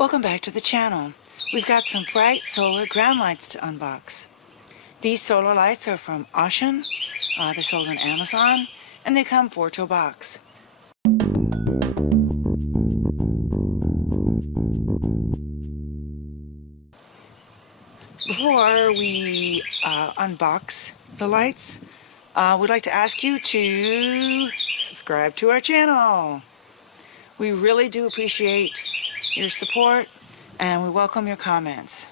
Welcome back to the channel. We've got some bright solar ground lights to unbox. These solar lights are from Aushen. They're sold on Amazon, and they come 4 to a box. Before we unbox the lights, we'd like to ask you to subscribe to our channel. We really do appreciate your support, and we welcome your comments.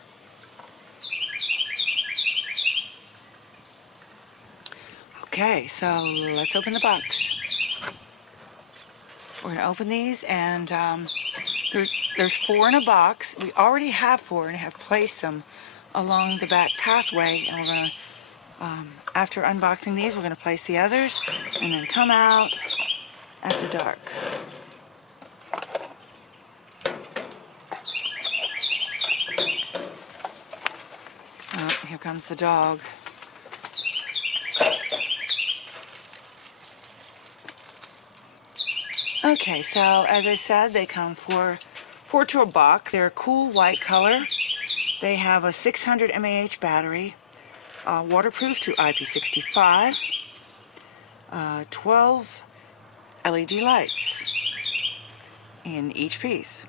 Okay, so let's open the box. We're going to open these, and there's 4 in a box. We already have 4 and have placed them along the back pathway, and we're going to, after unboxing these, we're going to place the others and then come out after dark. Oh, here comes the dog. Okay, so as I said, they come for 4 to a box. They're a cool white color. They have a 600 mAh battery, waterproof to IP65, 12 LED lights in each piece.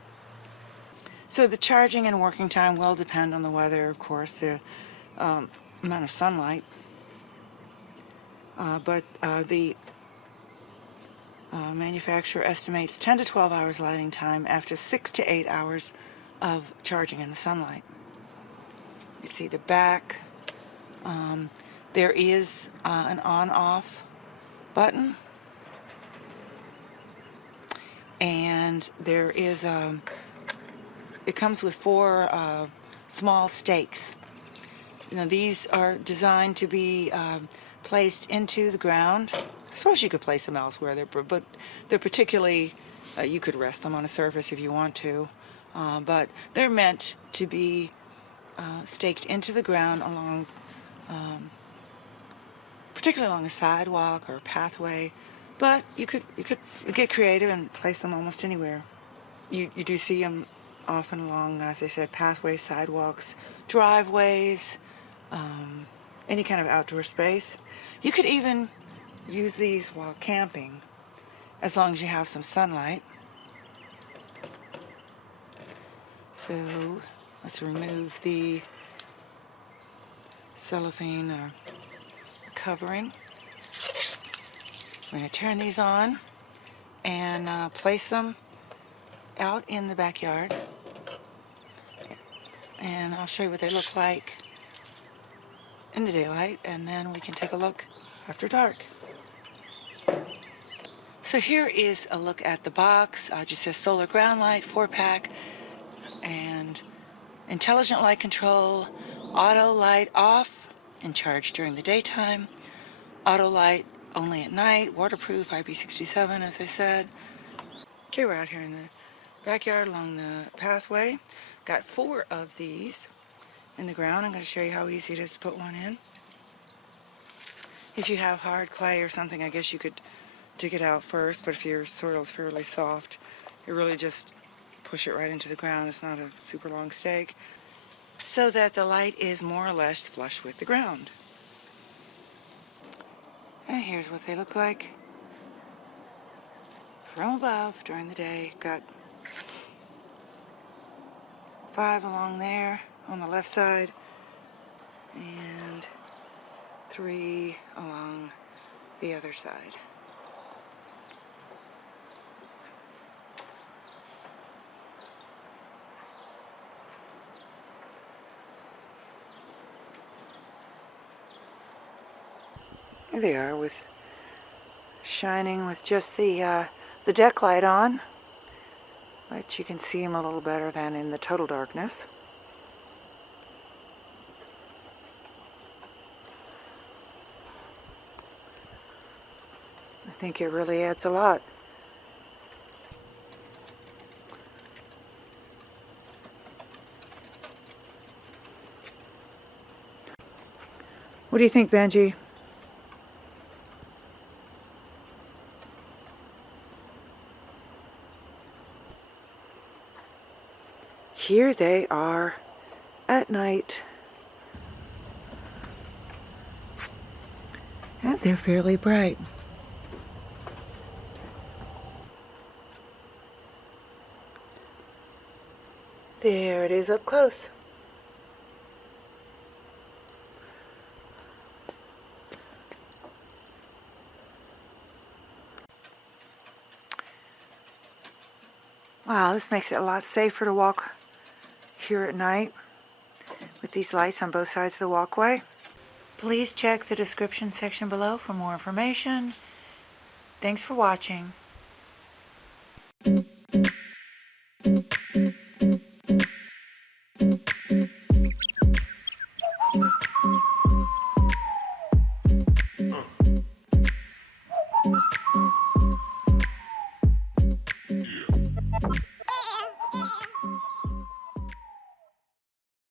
So the charging and working time will depend on the weather, of course, the amount of sunlight, but the manufacturer estimates 10 to 12 hours lighting time after 6 to 8 hours of charging in the sunlight. You see the back. There is an on-off button, and there is it comes with 4 small stakes. You know, these are designed to be placed into the ground. I suppose you could place them elsewhere, but they're particularly, you could rest them on a surface if you want to, but they're meant to be staked into the ground along, particularly along a sidewalk or a pathway, but you could get creative and place them almost anywhere. You do see them often along, as I said, pathways, sidewalks, driveways, any kind of outdoor space. You could even use these while camping, as long as you have some sunlight. So let's remove the cellophane or covering. We're going to turn these on and place them out in the backyard, and I'll show you what they look like in the daylight, and then we can take a look after dark. So here is a look at the box. Just says solar ground light, 4-pack, and intelligent light control, auto light off and charge during the daytime, auto light only at night, waterproof, IP67, as I said. Okay, we're out here in the backyard along the pathway. Got 4 of these in the ground. I'm going to show you how easy it is to put one in. If you have hard clay or something, I guess you could dig it out first, but if your soil is fairly soft, you really just push it right into the ground. It's not a super long stake, so that the light is more or less flush with the ground. And here's what they look like from above during the day. Got 5 along there on the left side, and 3 along the other side. Here they are, with shining with just the deck light on, but you can see them a little better than in the total darkness. I think it really adds a lot. What do you think, Benji? here they are at night. And they're fairly bright. There it is up close. Wow, this makes it a lot safer to walk here at night with these lights on both sides of the walkway. Please check the description section below for more information. Thanks for watching.